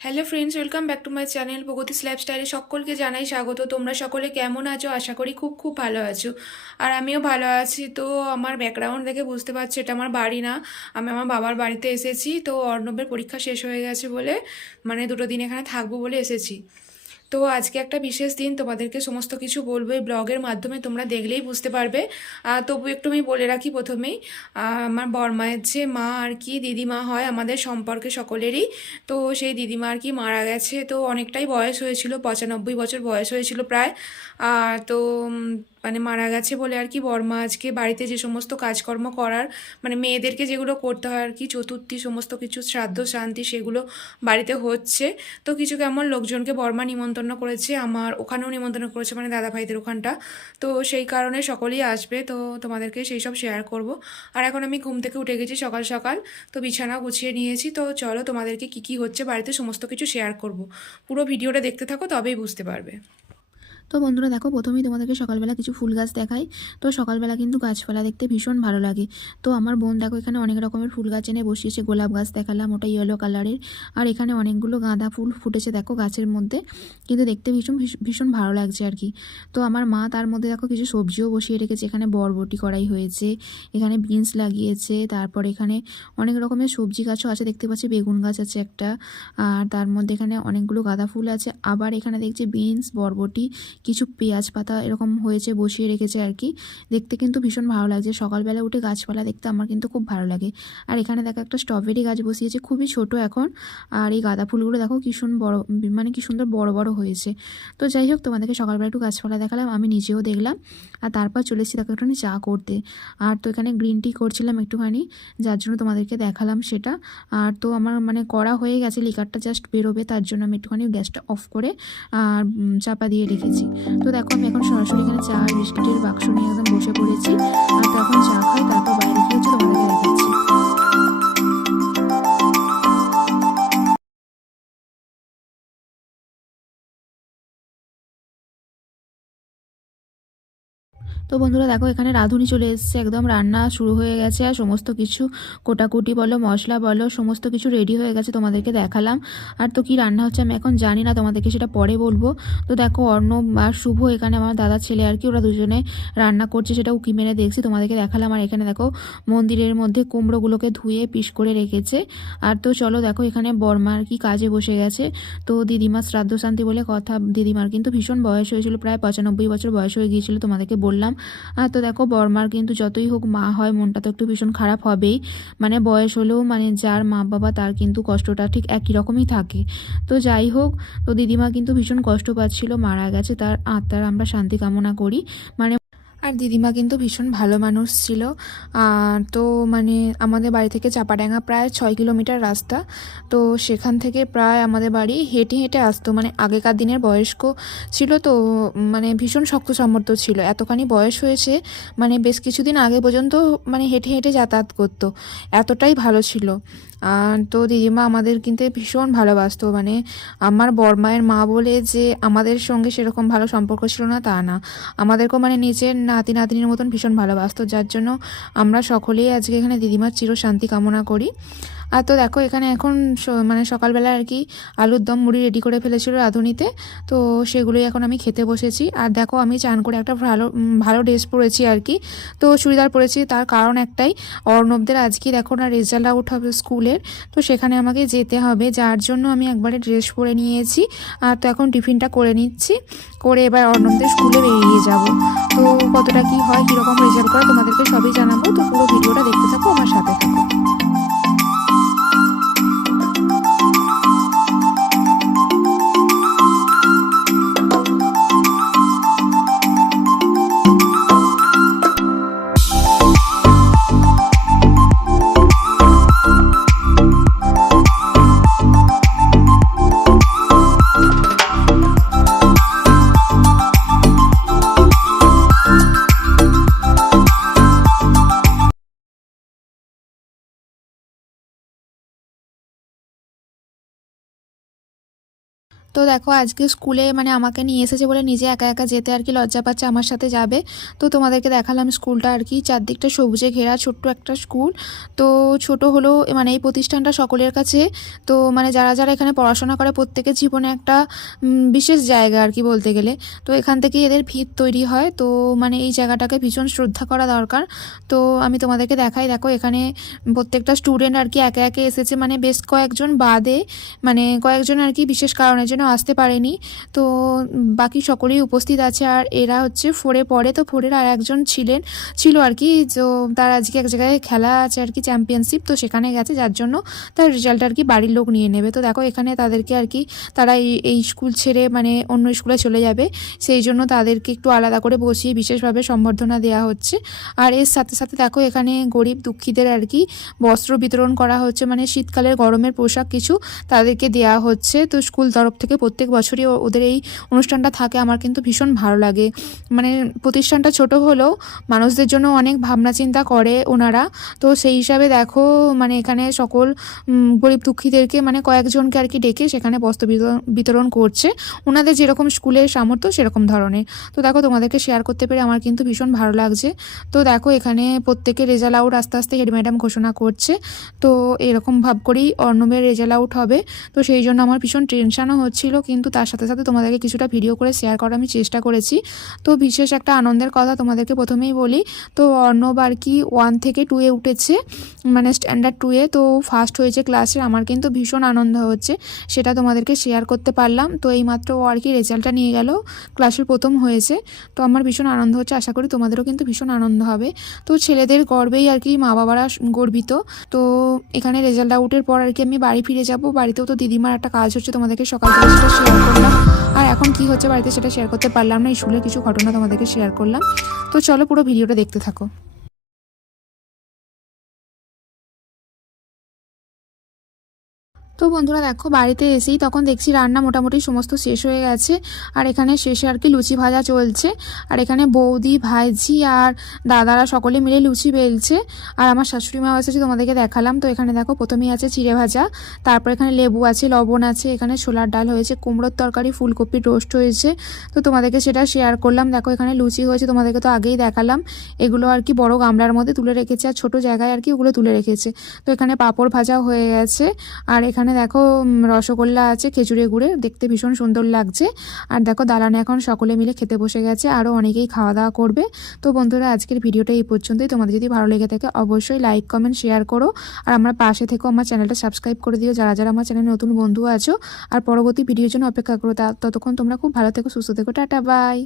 Hello friends, welcome back to my channel Pragati's লাইফস্টাইলে সকলকে জানাই স্বাগত। তোমরা সকলে কেমন আছো? আশা করি খুব খুব ভালো আছো। আর আমিও ভালো আছি। তো আমার ব্যাকগ্রাউন্ড দেখে বুঝতে পারছি এটা আমার বাড়ি না, আমি আমার বাবার বাড়িতে এসেছি। তো অর্ণবের পরীক্ষা শেষ হয়ে গেছে বলে মানে 2 দিন এখানে থাকবো বলে এসেছি। তো আজকে একটা বিশেষ দিন, তোমাদেরকে সমস্ত কিছু বলবো এই ব্লগের মাধ্যমে, তোমরা দেখলেই বুঝতে পারবে। তবু একটু আমি বলে রাখি প্রথমেই, আমার বড়মায়ের যে মা আর কি দিদিমা হয় আমাদের সম্পর্কে সকলেরই, তো সেই দিদিমা আর কি মারা গেছে। তো অনেকটাই বয়স হয়েছিল, 95 বছর বয়স হয়েছিল প্রায়। তো মানে মারা গেছে বলে আর কি বড়মা আজকে বাড়িতে যে সমস্ত কাজকর্ম করার, মানে মেয়েদেরকে যেগুলো করতে হয় আর কি, চতুর্থী সমস্ত কিছু শ্রাদ্ধ শান্তি সেগুলো বাড়িতে হচ্ছে। তো কিছু কেমন লোকজনকে বর্মা নিমন্ত্রণ করেছে, আমার ওখানেও নিমন্ত্রণ করেছে, মানে দাদা ভাইদের ওখানটা। তো সেই কারণে সকলেই আসবে, তো তোমাদেরকে সেই সব শেয়ার করব। আর এখন আমি ঘুম থেকে উঠে গেছি সকাল সকাল, তো বিছানা গুছিয়ে নিয়েছি। তো চলো তোমাদেরকে কি কি হচ্ছে বাড়িতে সমস্ত কিছু শেয়ার করব। পুরো ভিডিওটা দেখতে থাকো, তবেই বুঝতে পারবে। তো বন্ধুরা দেখো, প্রথমেই তোমাদেরকে সকালবেলা কিছু ফুল গাছ দেখাই। তো সকালবেলা কিন্তু গাছপালা দেখতে ভীষণ ভালো লাগে। তো আমার বোন দেখো এখানে অনেক রকমের ফুল গাছ এনে বসিয়েছে। গোলাপ গাছ দেখালাম, ওটা ইয়েলো কালারের। আর এখানে অনেকগুলো গাঁদা ফুল ফুটেছে দেখো গাছের মধ্যে, কিন্তু দেখতে ভীষণ ভীষণ ভালো লাগছে আর কি। তো আমার মা তার মধ্যে দেখো কিছু সবজিও বসিয়ে রেখেছে। এখানে বরবটি করাই হয়েছে, এখানে বিনস লাগিয়েছে, তারপর এখানে অনেক রকমের সবজি গাছও আছে দেখতে পাচ্ছি, বেগুন গাছ আছে একটা, আর তার মধ্যে এখানে অনেকগুলো গাঁদা ফুল আছে। আবার এখানে দেখছি বিনস, বরবটি, কিছু পেঁয়াজ পাতা এরকম হয়েছে, বসিয়ে রেখেছে আর কি। দেখতে কিন্তু ভীষণ ভালো লাগছে। সকালবেলা উঠে গাছপালা দেখতে আমার কিন্তু খুব ভালো লাগে। আর এখানে দেখো একটা স্ট্রবেরি গাছ বসিয়েছে, খুবই ছোট এখন। আর এই গাঁদা ফুলগুলো দেখো কি সুন্দর বড়, মানে কি সুন্দর বড় বড় হয়েছে। তো যাই হোক, তোমাদেরকে সকালবেলা একটু গাছপালা দেখালাম, আমি নিজেও দেখলাম। আর তারপর চলে এসেছি দেখো একটুখানি চা করতে। আর তো এখানে গ্রিন টি করছিলাম একটুখানি, যার জন্য তোমাদেরকে দেখালাম সেটা। আর তো আমার মানে করা হয়ে গেছে, লিকারটা জাস্ট বেরোবে, তার জন্য আমি একটুখানি গ্যাসটা অফ করে আর চাপা দিয়ে রেখেছি। তো দেখো আমি এখন সরাসরি এখানে চা আর বিস্কিটের বাক্স নিয়ে একদম বসে পড়েছি। আর তো এখন চা খাই, তারপর বাইরে কি হচ্ছে তোমাদেরকে দেখাচ্ছি। তো বন্ধুরা দেখো এখানে রাঁধুনি চলে এসেছে, একদম রান্না শুরু হয়ে গেছে। আর সমস্ত কিছু কোটাকুটি বলো, মশলা বলো, সমস্ত কিছু রেডি হয়ে গেছে, তোমাদেরকে দেখালাম। আর তো কি রান্না হচ্ছে আমি এখন জানি না, তোমাদেরকে সেটা পরে বলবো। তো দেখো অর্ণব আর শুভ এখানে আমার দাদার ছেলে আর কি, ওরা দুজনে রান্না করছে, সেটা উকি মেরে দেখছি, তোমাদেরকে দেখালাম। আর এখানে দেখো মন্দিরের মধ্যে কুমড়োগুলোকে ধুয়ে পিস করে রেখেছে। আর তো চলো দেখো এখানে বর্মা আর কি কাজে বসে গেছে। তো দিদিমার শ্রাদ্ধ শান্তি বলে কথা, দিদিমার কিন্তু ভীষণ বয়স হয়েছিল, প্রায় 95 বছর বয়স হয়ে গিয়েছিল, তোমাদেরকে বললাম। তো দেখো বর্মার কিন্তু যতই হোক মা হয়, মনটা তো একটু ভীষণ খারাপ হবেই। মানে বয়স হলেও মানে যার মা বাবা তার কিন্তু কষ্টটা ঠিক একই রকমই থাকে। তো যাই হোক, তো দিদিমা কিন্তু ভীষণ কষ্ট পাচ্ছিল, মারা গেছে, তার আত্মার আমরা শান্তি কামনা করি। মানে আর দিদিমা কিন্তু ভীষণ ভালো মানুষ ছিল। তো মানে আমাদের বাড়ি থেকে চাপাডাঙ্গা প্রায় 6 কিলোমিটার রাস্তা। তো সেখান থেকে প্রায় আমাদের বাড়ি হেঁটে হেঁটে আসতো। মানে আগেকার দিনের বয়স্ক ছিল তো, মানে ভীষণ শক্ত সামর্থ্য ছিল, এতখানি বয়স হয়েছে, মানে বেশ কিছুদিন আগে পর্যন্ত মানে হেঁটে হেঁটে যাতায়াত করতো, এতটাই ভালো ছিল। তো দিদিমা আমাদের কিন্তু ভীষণ ভালোবাসতো। মানে আমার বড়মায়ের মা বলে যে আমাদের সঙ্গে সেরকম ভালো সম্পর্ক ছিল না তা না, আমাদেরকেও মানে নিজের নাতি নাতনির মতন ভীষণ ভালোবাসতো, যার জন্য আমরা সকলেই আজকে এখানে দিদিমার চিরশান্তি কামনা করি। আর তো দেখো এখানে এখন মানে সকালবেলা আর কি আলুর দম মুড়ি রেডি করে ফেলেছিল রাঁধুনিতে, তো সেগুলোই এখন আমি খেতে বসেছি। আর দেখো আমি চান করে একটা ভালো ভালো ড্রেস পরেছি আর কি, তো চুড়িদার পরেছি, তার কারণ একটাই, অর্ণবদের আজকে দেখো না রেজাল্ট আউট হবে স্কুলের, তো সেখানে আমাকে যেতে হবে, যার জন্য আমি একবারে ড্রেস পরে নিয়েছি। আর তো এখন টিফিনটা করে নিচ্ছি, করে এবার অর্ণবদের স্কুলে বেরিয়ে যাব। তো কতটা কি হয়, কীরকম রেজাল্ট করে তোমাদেরকে সবই জানাবো। তো পুরো ভিডিওটা দেখতে থাকো, আমার সাথে থাকো। তো দেখো আজকে স্কুলে মানে আমাকে নিয়ে এসেছে বলে নিজে একা একা যেতে আর কি লজ্জা পাচ্ছে, আমার সাথে যাবে। তো তোমাদেরকে দেখালাম স্কুলটা আর কি, চারদিকটা সবুজে ঘেরা ছোট্ট একটা স্কুল। তো ছোট হলেও মানে এই প্রতিষ্ঠানটা সকলের কাছে, তো মানে যারা যারা এখানে পড়াশোনা করে প্রত্যেকের জীবনে একটা বিশেষ জায়গা আর কি বলতে গেলে। তো এখান থেকে এদের ভিত তৈরি হয়, তো মানে এই জায়গাটাকে ভীষণ শ্রদ্ধা করা দরকার। তো আমি তোমাদেরকে দেখাই, দেখো এখানে প্রত্যেকটা স্টুডেন্ট আর কি একে একে এসেছে, মানে বেশ কয়েকজন বাদে মানে কয়েকজন আর কি বিশেষ কারণের জন্য আসতে পারেনি। তো বাকি সকলেই উপস্থিত আছে। আর এরা হচ্ছে ফোরে পড়ে, তো ফোরের আর একজন ছিল আর কি, তো তার আজকে এক জায়গায় খেলা আছে আর কি চ্যাম্পিয়নশিপ, তো সেখানে গেছে, যার জন্য তার রেজাল্ট আর কি বাড়ির লোক নিয়ে নেবে। তো দেখো এখানে তাদেরকে আর কি তারা এই স্কুল ছেড়ে মানে অন্য স্কুলে চলে যাবে, সেই জন্য তাদেরকে একটু আলাদা করে বসিয়ে বিশেষভাবে সম্বর্ধনা দেওয়া হচ্ছে। আর এর সাথে সাথে দেখো এখানে গরিব দুঃখীদের আর কি বস্ত্র বিতরণ করা হচ্ছে, মানে শীতকালের গরমের পোশাক কিছু তাদেরকে দেওয়া হচ্ছে। তো স্কুল তরফ থেকে প্রত্যেক বছরই ওদের এই অনুষ্ঠানটা থাকে, আমার কিন্তু ভীষণ ভালো লাগে। মানে প্রতিষ্ঠানটা ছোট হলেও মানুষদের জন্য অনেক ভাবনা চিন্তা করে ওনারা। তো সেই হিসাবে দেখো মানে এখানে সকল গরিব দুঃখীদেরকে মানে কয়েকজনকে আর কি ডেকে সেখানে বস্ত্র বিতরণ করছে, ওনাদের যেরকম স্কুলের সামর্থ্য সেরকম ধরনের। তো দেখো তোমাদেরকে শেয়ার করতে পেরে আমার কিন্তু ভীষণ ভালো লাগছে। তো দেখো এখানে প্রত্যেকের রেজাল্ট আউট আস্তে আস্তে হেড ম্যাডাম ঘোষণা করছে। তো এরকম ভাব করেই অর্ণবের রেজাল্ট আউট হবে। তো সেই জন্য আমার ভীষণ টেনশানও হচ্ছিল, কিন্তু তার সাথে সাথে তোমাদেরকে কিছুটা ভিডিও করে শেয়ার করার আমি চেষ্টা করেছি। তো বিশেষ একটা আনন্দের কথা তোমাদেরকে প্রথমেই বলি, তো অর্ণব আর কি 1 থেকে 2-এ উঠেছে, মানে স্ট্যান্ডার্ড 2-এ, তো ফার্স্ট হয়েছে ক্লাসের। আমার কিন্তু ভীষণ আনন্দ হচ্ছে, সেটা তোমাদেরকে শেয়ার করতে পারলাম। তো এইমাত্র ও আর কি রেজাল্টটা নিয়ে গেল, ক্লাসের প্রথম হয়েছে। তো আমার ভীষণ আনন্দ হচ্ছে, আশা করি তোমাদেরও কিন্তু ভীষণ আনন্দ হবে। তো ছেলেদের গর্বেই আর কি মা বাবারা গর্বিত। তো এখানে রেজাল্ট আউটের পর আর কি আমি বাড়ি ফিরে যাব, বাড়িতেও তো দিদিমার একটা কাজ হচ্ছে, তোমাদেরকে সকাল থেকে সেটা শেয়ার করলাম। আর এখন কি হচ্ছে বাড়িতে সেটা শেয়ার করতে পারলাম না, স্কুলের কিছু ঘটনা তোমাদেরকে শেয়ার করলাম। তো চলো পুরো ভিডিওটা দেখতে থাকো। তো বন্ধুরা দেখো বাড়িতে এসেই তখন দেখছি রান্না মোটামুটি সমস্ত শেষ হয়ে গেছে। আর এখানে শেষে আর কি লুচি ভাজা চলছে, আর এখানে বৌদি ভাইঝি আর দাদারা সকলে মিলে লুচি বেলছে। আর আমার শাশুড়ি মা এসেছে, তোমাদেরকে দেখালাম। তো এখানে দেখো প্রথমেই আছে চিড়ে ভাজা, তারপর এখানে লেবু আছে, লবণ আছে, এখানে ছোলার ডাল হয়েছে, কুমড়োর তরকারি, ফুলকপির রোস্ট হয়েছে। তো তোমাদেরকে সেটা শেয়ার করলাম। দেখো এখানে লুচি হয়েছে, তোমাদেরকে তো আগেই দেখালাম। এগুলো আর কি বড় গামলার মধ্যে তুলে রেখেছে, আর ছোটো জায়গায় আর কি ওগুলো তুলে রেখেছে। তো এখানে পাঁপড় ভাজা হয়ে গেছে। আর এখানে দেখো রসগোল্লা আছে খেজুরে গুড়ে, দেখতে ভীষণ সুন্দর লাগছে। আর দেখো দালানে এখন সকলে মিলে খেতে বসে গেছে, আরও অনেকেই খাওয়া দাওয়া করবে। তো বন্ধুরা আজকের ভিডিওটা এই পর্যন্তই। তোমাদের যদি ভালো লেগে থাকে অবশ্যই লাইক কমেন্ট শেয়ার করো, আর আমার পাশে থেকেও আমার চ্যানেলটা সাবস্ক্রাইব করে দিও যারা যারা আমার চ্যানেলে নতুন বন্ধু আছো। আর পরবর্তী ভিডিওর জন্য অপেক্ষা করো। ততক্ষণ তোমরা খুব ভালো থেকো, সুস্থ থেকো, টাটা বাই।